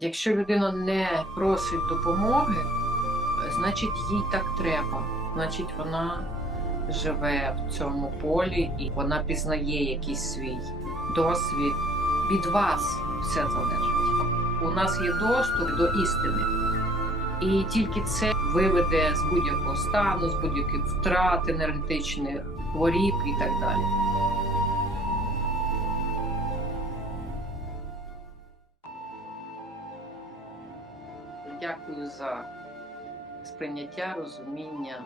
Якщо людина не просить допомоги, значить їй так треба. Значить, вона живе в цьому полі і вона пізнає якийсь свій досвід. Від вас все залежить. У нас є доступ до істини. І тільки це виведе з будь-якого стану, з будь-яких втрат енергетичних, хворіб і так далі. Дякую за сприйняття, розуміння.